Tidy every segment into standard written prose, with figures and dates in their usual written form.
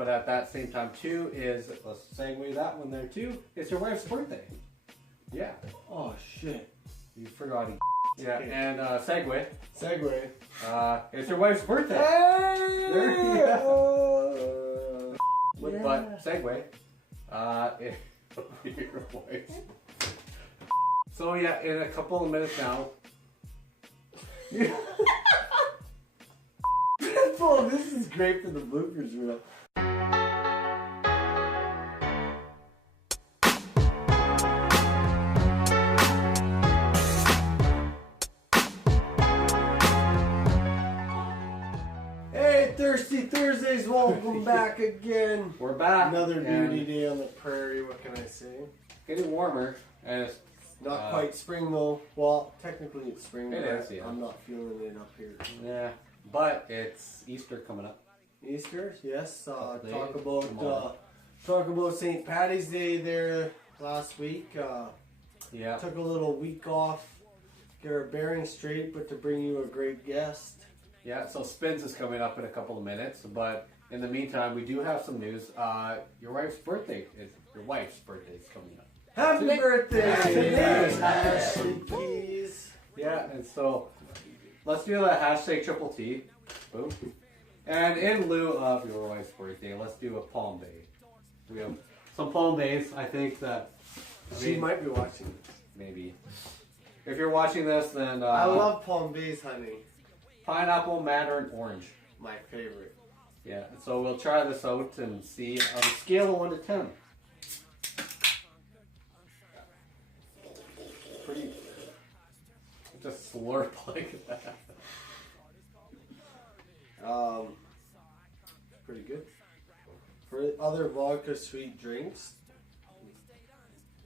but at that same time too is, let's segue that one there too, it's your wife's birthday. Yeah. Oh shit. You forgot. Yeah, and segue. It's your wife's birthday. Hey! But segue. Your wife's. So yeah, in a couple of minutes now. Oh, this is great for the bloopers reel. Hey, Thirsty Thursdays, welcome back again. We're back. Another beauty day on the prairie, what can I say? Getting warmer, and it's not quite spring though. Well, technically it's spring, it but is, yeah. I'm not feeling it up here. Yeah, but it's Easter coming up. Easter, yes. Talk about St. Patty's Day there last week. Yeah. Took a little week off, get our bearings straight, but to bring you a great guest. Yeah, so Spinz is coming up in a couple of minutes, but in the meantime, we do have some news. Your wife's birthday is coming up. Happy birthday! Happy Ashley Keys. Yeah, and so let's do that hashtag triple T. Boom. And in lieu of your wife's birthday, let's do a Palm Bay. We have some Palm Bays. I think that She might be watching this. Maybe. If you're watching this, then I love Palm Bays, honey. Pineapple-Mandarin-Orange. My favorite. Yeah, so we'll try this out and see on a scale of 1 to 10. Pretty. Just slurp like that. Pretty good. For other vodka sweet drinks,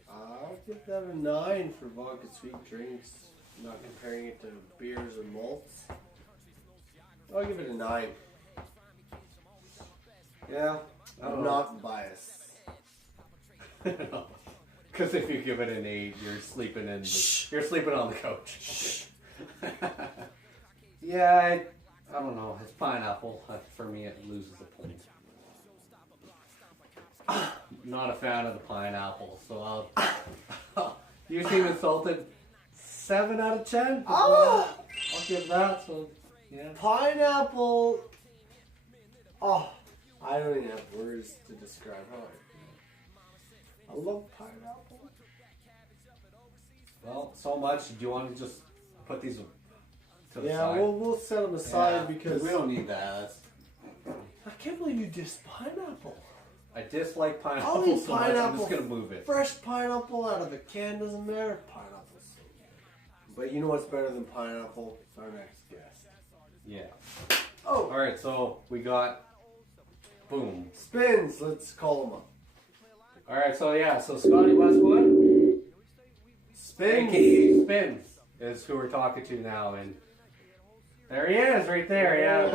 I'll give that a 9 for vodka sweet drinks. Not comparing it to beers or malts. I'll give it a 9. Yeah, I'm not biased. Because if you give it an 8, you're sleeping you're sleeping on the couch. Yeah, I don't know. It's pineapple. For me, it loses a point. Not a fan of the pineapple, so you seem insulted. 7 out of 10. I'll give that. So yeah. Pineapple. Oh, I don't even have words to describe how I feel. I love pineapple. Well, so much. Do you want to just put these to the side? Yeah, we'll set them aside because we don't need that. I can't believe you dissed pineapple. I dislike pineapple I'll eat so much. I'm just gonna move it. Fresh pineapple out of the can doesn't matter. Pineapple's so good. But you know what's better than pineapple? Our next guest. Yeah. Oh. All right. So we got. Boom. Spinz. Let's call him up. All right. So yeah. So Scotty Westwood. Spinz. AKA Spinz is who we're talking to now, and there he is, right there. Yeah.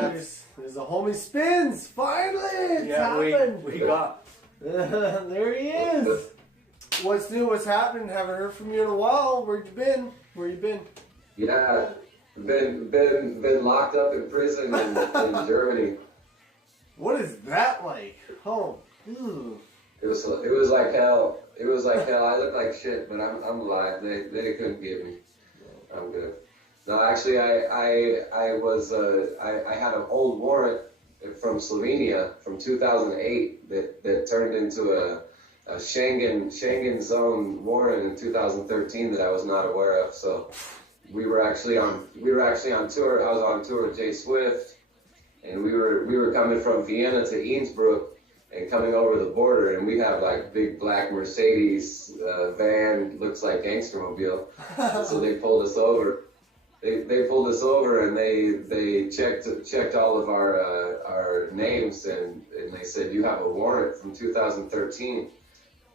There's a homie Spinz. Finally, it's happened. We got. There he is. What's new? What's happening? Haven't heard from you in a while. Where you been? Yeah, been locked up in prison in Germany. What is that like? Oh, It was like hell. It was like hell. I look like shit, but I'm alive. They couldn't get me. I'm good. No, actually, I was I had an old warrant from Slovenia from 2008 that turned into a Schengen zone warrant in 2013 that I was not aware of. So we were actually on tour. I was on tour with Jay Swift, and we were coming from Vienna to Innsbruck and coming over the border, and we have like big black Mercedes van, looks like gangster mobile. So they pulled us over. They pulled us over and they checked all of our names and they said, you have a warrant from 2013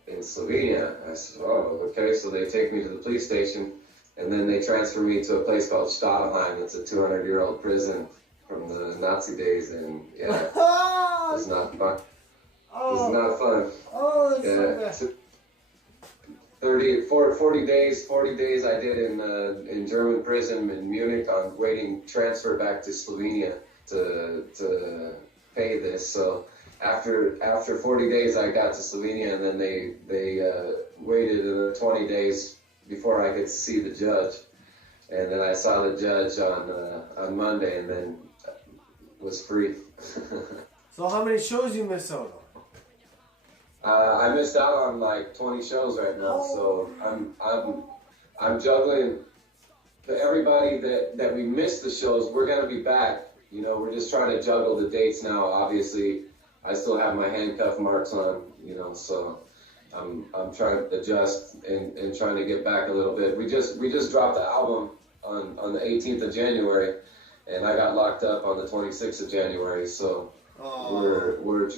in Slovenia. I said, oh, okay. So they take me to the police station and then they transfer me to a place called Stadelheim. It's a 200-year-old prison from the Nazi days, and yeah, it's not fun. It's not fun. Oh, that's so bad. 40 days I did in German prison in Munich on waiting transfer back to Slovenia to pay this. So after 40 days, I got to Slovenia, and then they waited another 20 days before I could see the judge. And then I saw the judge on Monday, and then was free. So how many shows you miss out on? I missed out on like 20 shows right now, so I'm juggling. Everybody that we missed the shows, we're gonna be back. You know, we're just trying to juggle the dates now. Obviously, I still have my handcuff marks on. You know, so I'm trying to adjust and trying to get back a little bit. We just dropped the album on the 18th of January, and I got locked up on the 26th of January. So we're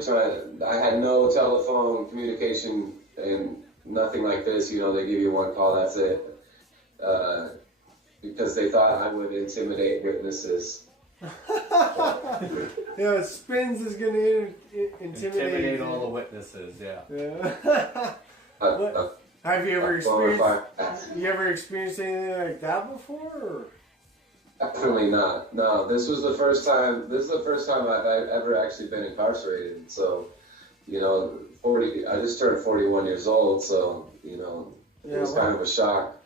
trying. I had no telephone communication and nothing like this. You know, they give you one call, that's it. Because they thought I would intimidate witnesses. Yeah, Spinz is going to intimidate all the witnesses, yeah. Have you ever experienced anything like that before? Or? Definitely not. No, this is the first time I've ever actually been incarcerated. So, you know, I just turned 41 years old, so, you know, it was kind of a shock.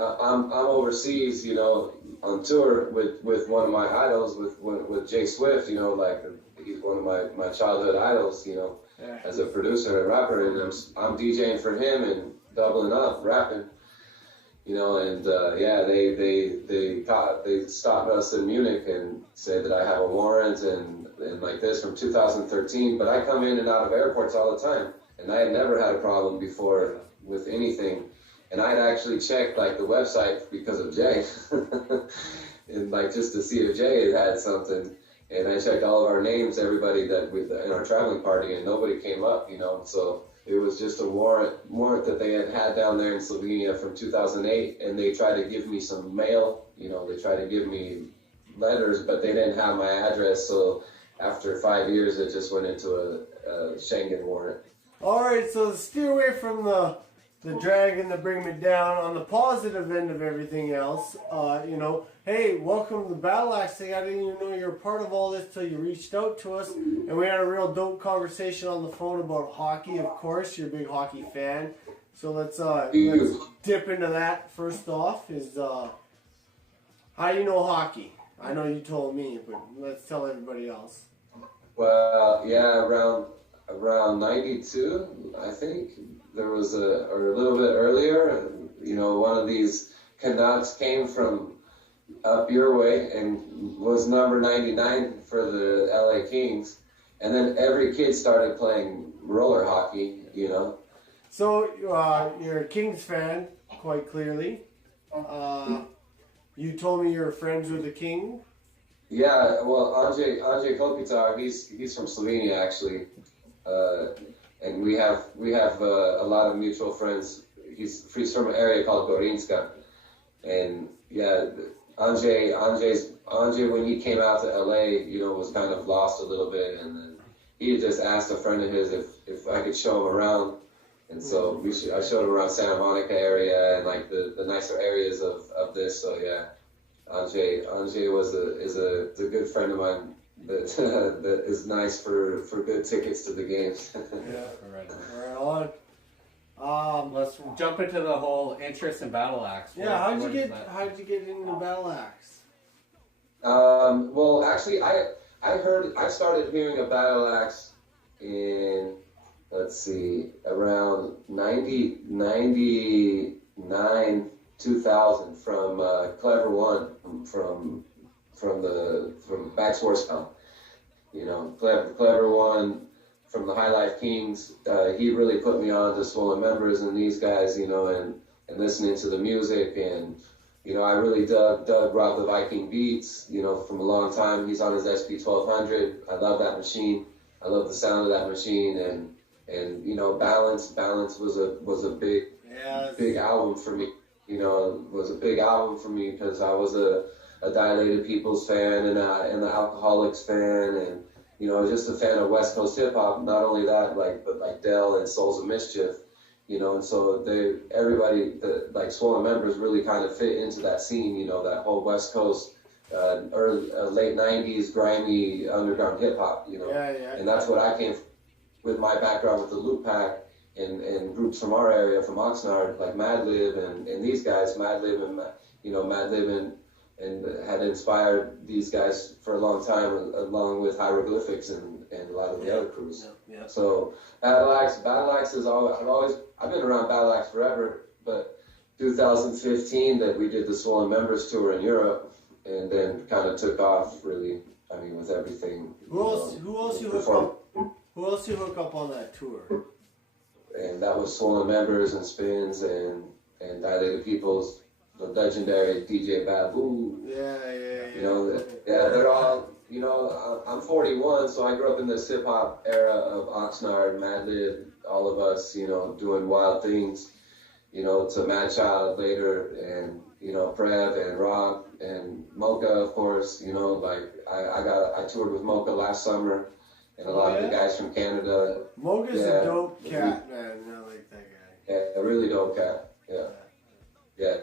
I'm overseas, you know, on tour with one of my idols, with Jay Swift, you know, like he's one of my childhood idols, you know, as a producer and rapper, and I'm DJing for him and doubling up, rapping, you know, and they stopped us in Munich and said that I have a warrant and like this from 2013, but I come in and out of airports all the time, and I had never had a problem before with anything. And I had actually checked like the website because of Jay, and like just to see if Jay had something. And I checked all of our names, everybody in our traveling party, and nobody came up, you know. So it was just a warrant that they had down there in Slovenia from 2008, and they tried to give me some mail, you know. They tried to give me letters, but they didn't have my address. So after 5 years, it just went into a Schengen warrant. All right, so steer away from the dragon to bring me down. On the positive end of everything else, you know, hey, welcome to the Battleaxe thing. I didn't even know you were part of all this till you reached out to us, and we had a real dope conversation on the phone about hockey. Of course, you're a big hockey fan, so let's dip into that. First off, is how do you know hockey? I know you told me, but let's tell everybody else. Well, yeah, around 92, I think. There was or a little bit earlier, you know, one of these Canucks came from up your way and was number 99 for the LA Kings. And then every kid started playing roller hockey, you know. So you're a Kings fan, quite clearly. You told me you're friends with the King. Yeah, well, Andrej Kopitar, he's from Slovenia, actually. And we have a lot of mutual friends. He's from an area called Gorinska, and yeah, Andrej when he came out to LA, you know, was kind of lost a little bit, and then he had just asked a friend of his if I could show him around, and so I showed him around Santa Monica area and like the nicer areas of this. So yeah, Andrej is a good friend of mine. That is nice for good tickets to the games. Yeah, right on. Let's jump into the whole interest in Battleaxe. Yeah, how'd you get into Battleaxe? Well, actually, I started hearing of Battleaxe in, let's see, around 99, 2000 from Clever One from Bax Horsepower. You know, Clever One from the High Life Kings. He really put me on to Swollen Members and these guys, you know, and listening to the music. And, you know, I really dug Rob the Viking beats, you know, from a long time. He's on his SP 1200. I love that machine. I love the sound of that machine. And you know, Balance was a big album for me. You know, it was a big album for me because I was a Dilated Peoples fan and the Alcoholics fan, and you know, just a fan of West Coast hip hop. Not only that, but like Dell and Souls of Mischief, you know, and so everybody like Swollen Members really kind of fit into that scene, you know, that whole West Coast late '90s grimy underground hip hop, you know. Yeah, yeah. And that's what I came with my background with the Loop Pack and groups from our area, from Oxnard, like Madlib and these guys, Madlib and Madlib and had inspired these guys for a long time, along with Hieroglyphics and a lot of the other crews. Yeah. So Battleaxe is I've been around Battleaxe forever, but 2015 that we did the Swollen Members tour in Europe, and then kind of took off really. I mean, with everything. Who else you hook up on that tour? And that was Swollen Members and Spinz and Dilated Peoples, the legendary DJ Babu. Yeah. You know, they're all, you know, I'm 41, so I grew up in this hip hop era of Oxnard, Madlib, all of us, you know, doing wild things, you know, to Mad Child later, and, you know, Prev and Rob and Mocha, of course, you know, like I toured with Mocha last summer, and a lot of the guys from Canada. Mocha's a dope cat, man. I like that guy. Yeah, a really dope cat. Yeah.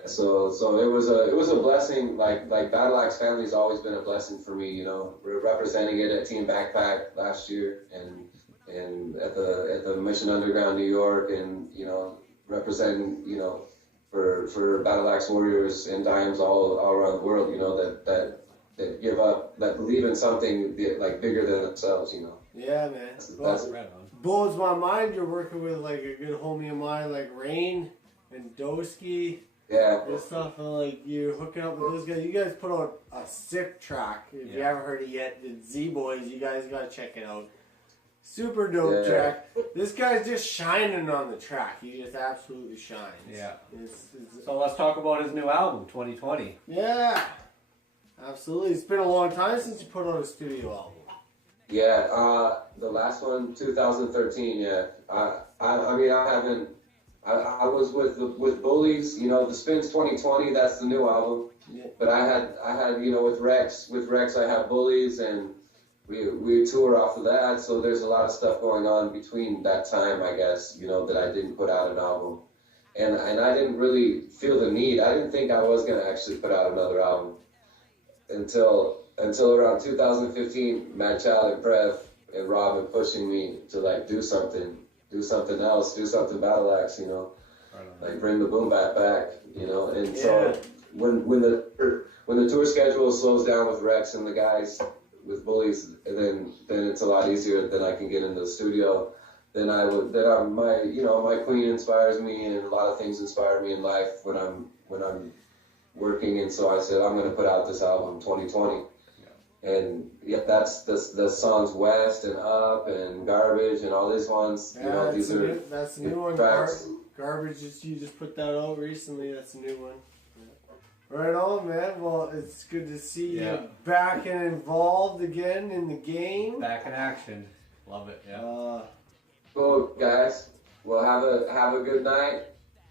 So it was a blessing. Like Battleaxe family's always been a blessing for me. You know, we're representing it at Team Backpack last year, and at the Mission Underground New York, and you know, representing, you know, for Battleaxe warriors and dimes all around the world. You know, that give up, that believe in something like bigger than themselves. You know. Yeah, man. That's right on. Blows my mind. You're working with like a good homie of mine, like Rain and Doski. Yeah. And stuff, and like you're hooking up with those guys. You guys put out a sick track. If you haven't heard it yet, the Z Boys, you guys gotta check it out. Super dope track. This guy's just shining on the track. He just absolutely shines. Yeah. It's So let's talk about his new album, 2020. yeah. Absolutely. It's been a long time since you put out a studio album. Yeah, the last one, 2013. Yeah, I mean, I haven't. I was with Bullies, you know, the Spinz 2020. That's the new album. Yeah. But I had, you know, with Rex, I have Bullies, and we tour off of that. So there's a lot of stuff going on between that time, I guess, you know, that I didn't put out an album, and I didn't really feel the need. I didn't think I was gonna actually put out another album until around 2015. Mad Child and Prev and Robin pushing me to like do something else, do something Battleaxe, you know, like bring the boom back, you know. And so when the tour schedule slows down with Rex and the guys with Bullies, then it's a lot easier. Then I can get into the studio. My queen inspires me, and a lot of things inspire me in life when I'm working. And so I said, I'm going to put out this album 2020. And that's the songs West and Up and Garbage and all these ones. Yeah, you know, that's the new one. tracks. Garbage, you just put that out recently. That's a new one. Yeah. Right on, man. Well, it's good to see you back and involved again in the game. Back in action. Love it. Yeah. Cool, guys. Well, have a good night.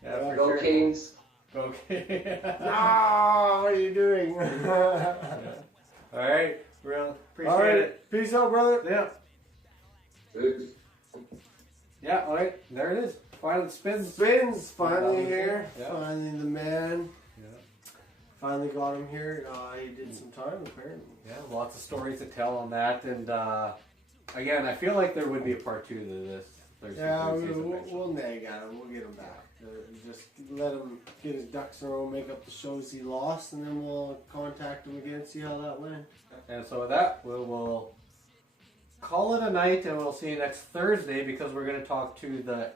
Yeah, for Go sure. Kings. Okay. Ah, what are you doing? All right. Real appreciate All right. it. Peace out, brother. Yeah. Good. Yeah. All right. There it is. Finally, Spinz finally here. Yeah. Finally the man. Yeah. Finally got him here. He did some time apparently. Yeah. Lots of stories to tell on that, and again, I feel like there would be a part 2 to this. Yeah, we'll nag at him. We'll get him back. Just let him get his ducks in a row, make up the shows he lost, and then we'll contact him again, see how that went. And so with that, we'll call it a night, and we'll see you next Thursday because we're going to talk to the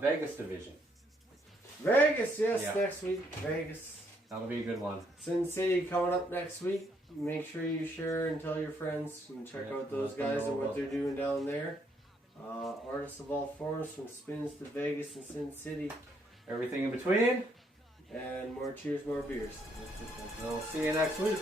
Vegas division. Vegas, yes, Yeah. next week. Vegas. That'll be a good one. Sin City coming up next week. Make sure you share and tell your friends and check out those let them guys know and what about they're doing down there. Artists of all forms, from Spinz to Vegas and Sin City. Everything in between. And more cheers, more beers. We'll see you next week.